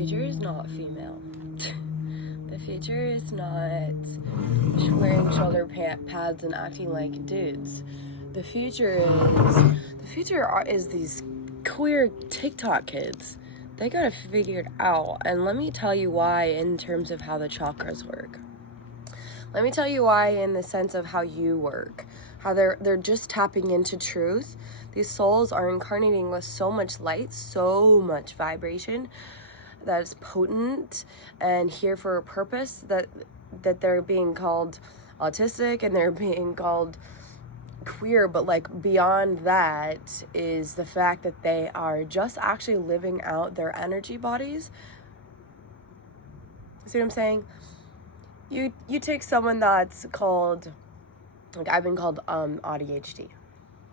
future is not female. The future is not wearing shoulder pads and acting like dudes. The future is these queer TikTok kids. They gotta figure it out. And let me tell you why in terms of how the chakras work. Let me tell you why in the sense of how you work. How they're just tapping into truth. These souls are incarnating with so much light, so much vibration that is potent and here for a purpose, that they're being called autistic and they're being called queer, but like beyond that is the fact that they are just actually living out their energy bodies. See what I'm saying? You take someone that's called, like I've been called ADHD.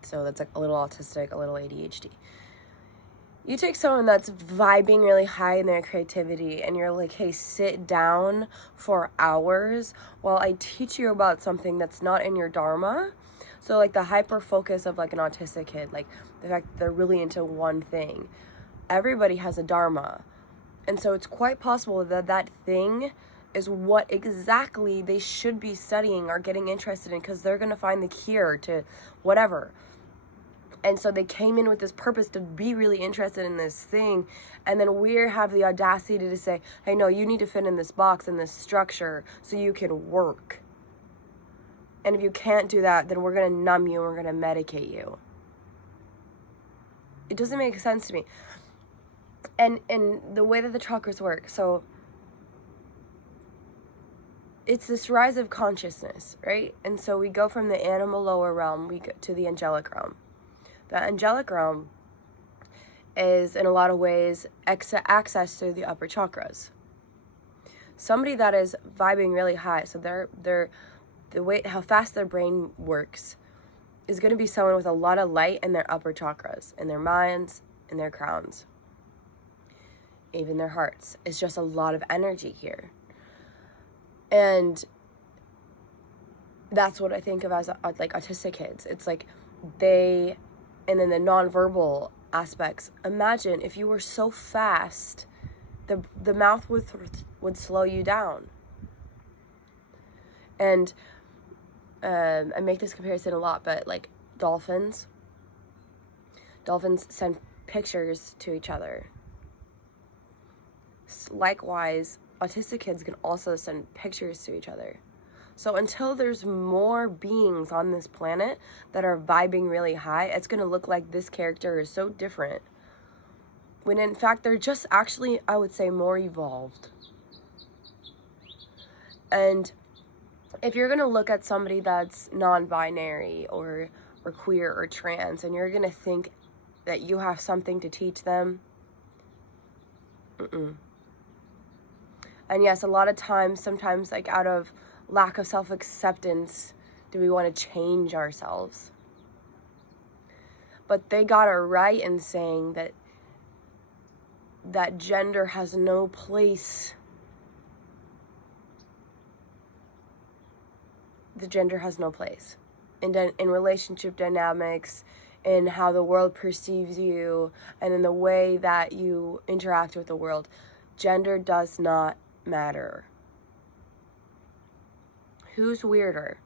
So that's like a little autistic, a little ADHD. You take someone that's vibing really high in their creativity and you're like, hey, sit down for hours while I teach you about something that's not in your dharma. So like the hyper focus of like an autistic kid, like the fact that they're really into one thing. Everybody has a dharma. And so it's quite possible that that thing is what exactly they should be studying or getting interested in, because they're going to find the cure to whatever. And so they came in with this purpose to be really interested in this thing. And then we have the audacity to say, hey, no, you need to fit in this box, in this structure so you can work. And if you can't do that, then we're going to numb you and we're going to medicate you. It doesn't make sense to me. And the way that the chakras work, so it's this rise of consciousness, right? And so we go from the animal lower realm, we go to the angelic realm. The angelic realm is, in a lot of ways, access through the upper chakras. Somebody that is vibing really high, so the way how fast their brain works, is going to be someone with a lot of light in their upper chakras, in their minds, in their crowns, even their hearts. It's just a lot of energy here, and that's what I think of as like autistic kids. It's like they. And then the nonverbal aspects. Imagine if you were so fast, the mouth would slow you down. And I make this comparison a lot, but like dolphins send pictures to each other. Likewise, autistic kids can also send pictures to each other. So until there's more beings on this planet that are vibing really high, it's going to look like this character is so different. When in fact, they're just actually, I would say, more evolved. And if you're going to look at somebody that's non-binary or queer or trans, and you're going to think that you have something to teach them, And yes, a lot of times, sometimes like out of lack of self-acceptance, do we want to change ourselves? But they got it right in saying that gender has no place. The gender has no place in relationship dynamics, in how the world perceives you, and in the way that you interact with the world. Gender does not matter. Who's weirder?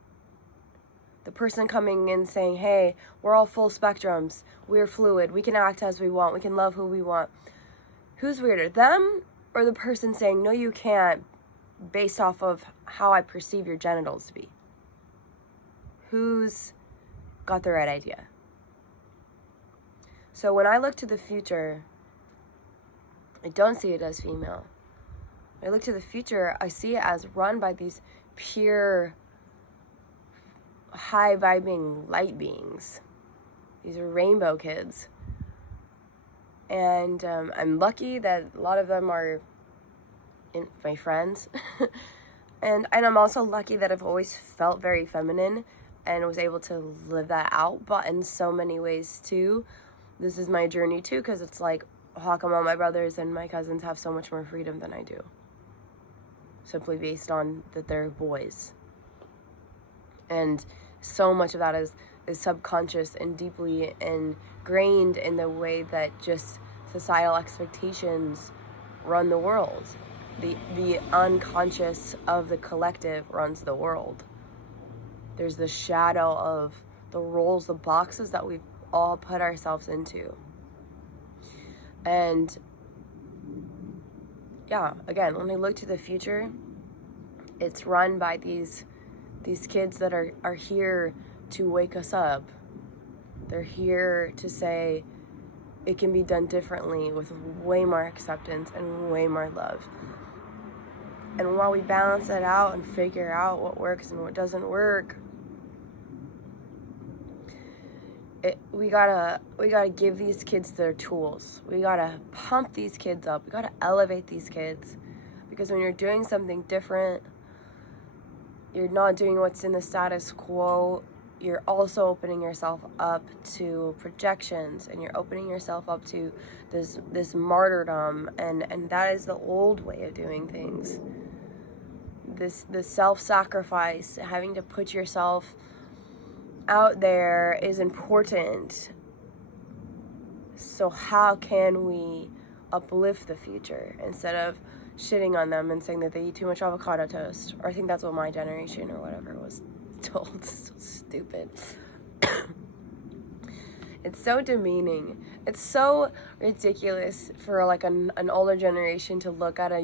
The person coming in saying, hey, we're all full spectrums. We're fluid. We can act as we want. We can love who we want. Who's weirder? Them or the person saying, no, you can't, based off of how I perceive your genitals to be? Who's got the right idea? So when I look to the future, I don't see it as female. When I look to the future, I see it as run by these pure, high-vibing light beings. These are rainbow kids. And I'm lucky that a lot of them are my friends. and I'm also lucky that I've always felt very feminine and was able to live that out. But in so many ways, too, this is my journey, too, because it's like, how come all my brothers and my cousins have so much more freedom than I do? Simply based on that they're boys. And so much of that is subconscious and deeply ingrained in the way that just societal expectations run the world. The unconscious of the collective runs the world. There's the shadow of the roles, the boxes that we've all put ourselves into. And yeah, again, when I look to the future, it's run by these kids that are here to wake us up. They're here to say it can be done differently with way more acceptance and way more love. And while we balance it out and figure out what works and what doesn't work, we gotta give these kids their tools. We gotta pump these kids up. We gotta elevate these kids, because when you're doing something different, you're not doing what's in the status quo. You're also opening yourself up to projections, and you're opening yourself up to this martyrdom, and that is the old way of doing things. This self-sacrifice, having to put yourself out there is important. So how can we uplift the future instead of shitting on them and saying that they eat too much avocado toast? Or I think that's what my generation or whatever was told. It's so stupid. It's so demeaning. It's so ridiculous for like an older generation to look at a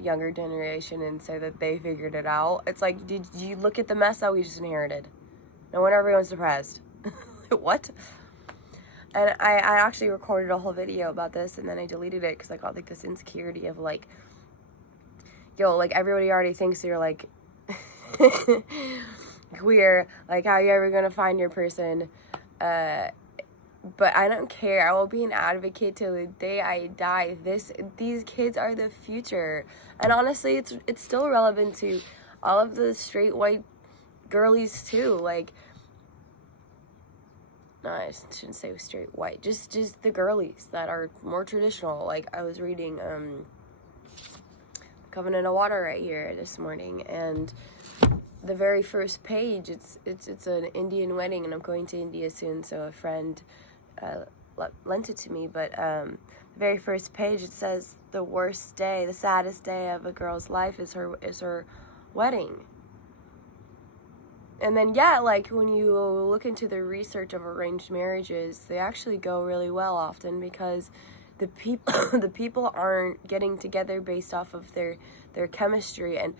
younger generation and say that they figured it out. It's like, did you look at the mess that we just inherited? No wonder everyone's depressed. What? And I actually recorded a whole video about this, and then I deleted it because I got like this insecurity of like, yo, like everybody already thinks you're like queer. Like, how you ever gonna find your person? But I don't care. I will be an advocate till the day I die. These kids are the future, and honestly, it's still relevant to all of the straight white girlies too. Like, no, I shouldn't say straight white. Just the girlies that are more traditional. Like, I was reading Covenant of Water right here this morning, and the very first page, it's an Indian wedding, and I'm going to India soon, so a friend lent it to me, but the very first page, it says the worst day, the saddest day of a girl's life is her wedding. And then, yeah, like, when you look into the research of arranged marriages, they actually go really well often, because the people aren't getting together based off of their chemistry and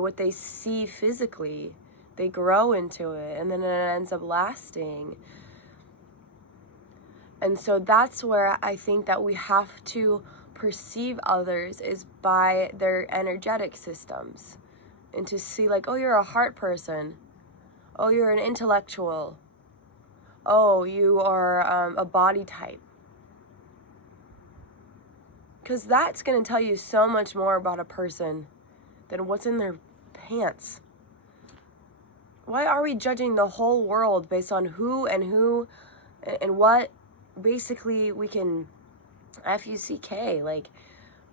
what they see physically. They grow into it, and then it ends up lasting. And so that's where I think that we have to perceive others, is by their energetic systems, and to see like, oh, you're a heart person. Oh, you're an intellectual. Oh, you are a body type. Because that's going to tell you so much more about a person than what's in their pants. Why are we judging the whole world based on who and what basically we can FUCK? Like,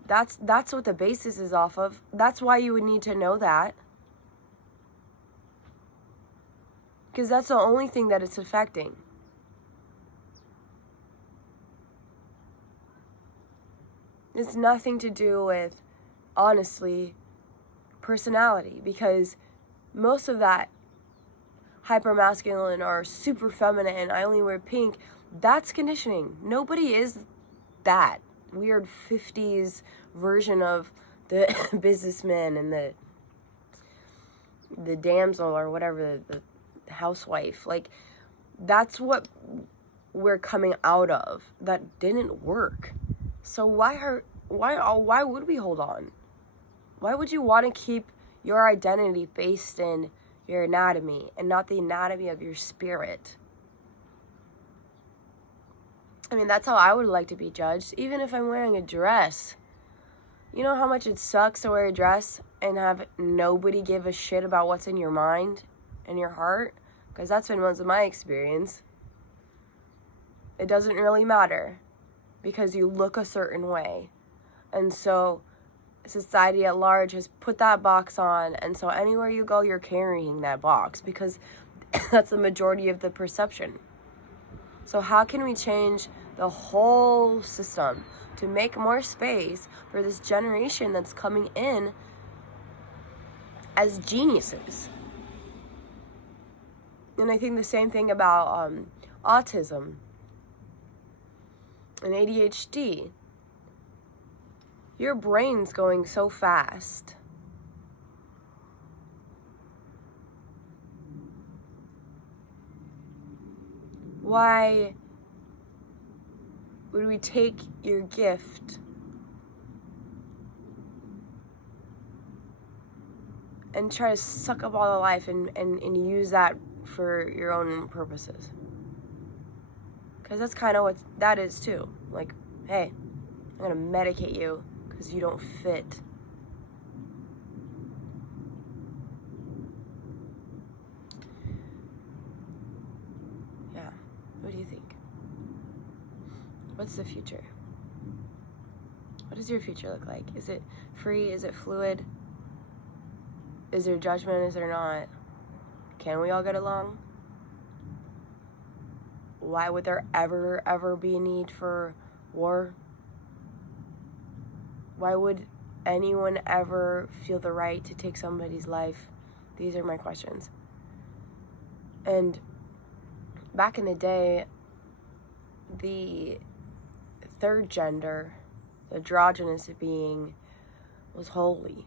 that's what the basis is off of. That's why you would need to know that. Because that's the only thing that it's affecting. It's nothing to do with, honestly, personality. Because most of that hyper-masculine or super feminine, I only wear pink, that's conditioning. Nobody is that weird 50s version of the businessman and the damsel or whatever, the housewife. Like, that's what we're coming out of. That didn't work. So why would we hold on? Why would you want to keep your identity based in your anatomy and not the anatomy of your spirit? I mean, that's how I would like to be judged, even if I'm wearing a dress. You know how much it sucks to wear a dress and have nobody give a shit about what's in your mind and your heart? Because that's been most of my experience. It doesn't really matter, because you look a certain way. And so society at large has put that box on, and so anywhere you go, you're carrying that box, because that's the majority of the perception. So how can we change the whole system to make more space for this generation that's coming in as geniuses. And I think the same thing about autism and ADHD. Your brain's going so fast. Why would we take your gift and try to suck up all the life and use that for your own purposes? Because that's kind of what that is too. Like, hey, I'm gonna medicate you because you don't fit. Yeah, what do you think? What's the future? What does your future look like? Is it free? Is it fluid? Is there judgment? Is there not? Can we all get along? Why would there ever be a need for war? Why would anyone ever feel the right to take somebody's life? These are my questions. And back in the day, the third gender, the androgynous being, was holy.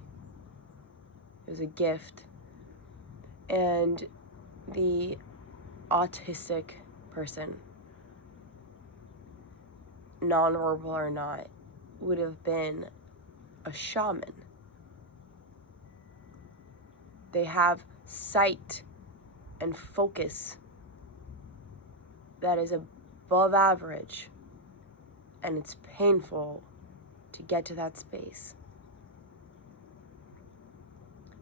It was a gift. And the autistic person, nonverbal or not, would have been a shaman. They have sight and focus that is above average, and it's painful to get to that space.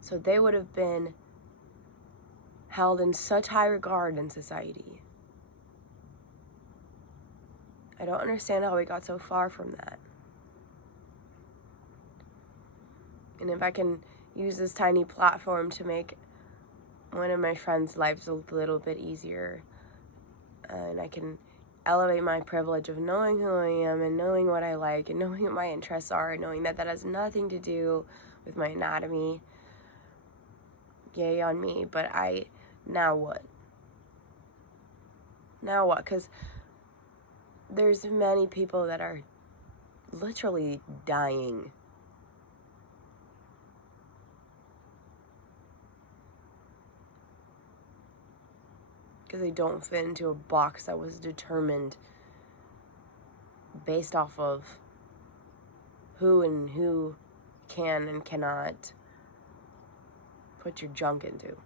So they would have been held in such high regard in society. I don't understand how we got so far from that. And if I can use this tiny platform to make one of my friends' lives a little bit easier, and I can elevate my privilege of knowing who I am and knowing what I like and knowing what my interests are and knowing that that has nothing to do with my anatomy, yay on me. But now what? Now what? Because there's many people that are literally dying because they don't fit into a box that was determined based off of who can and cannot put your junk into.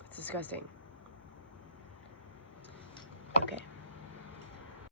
It's disgusting. Okay.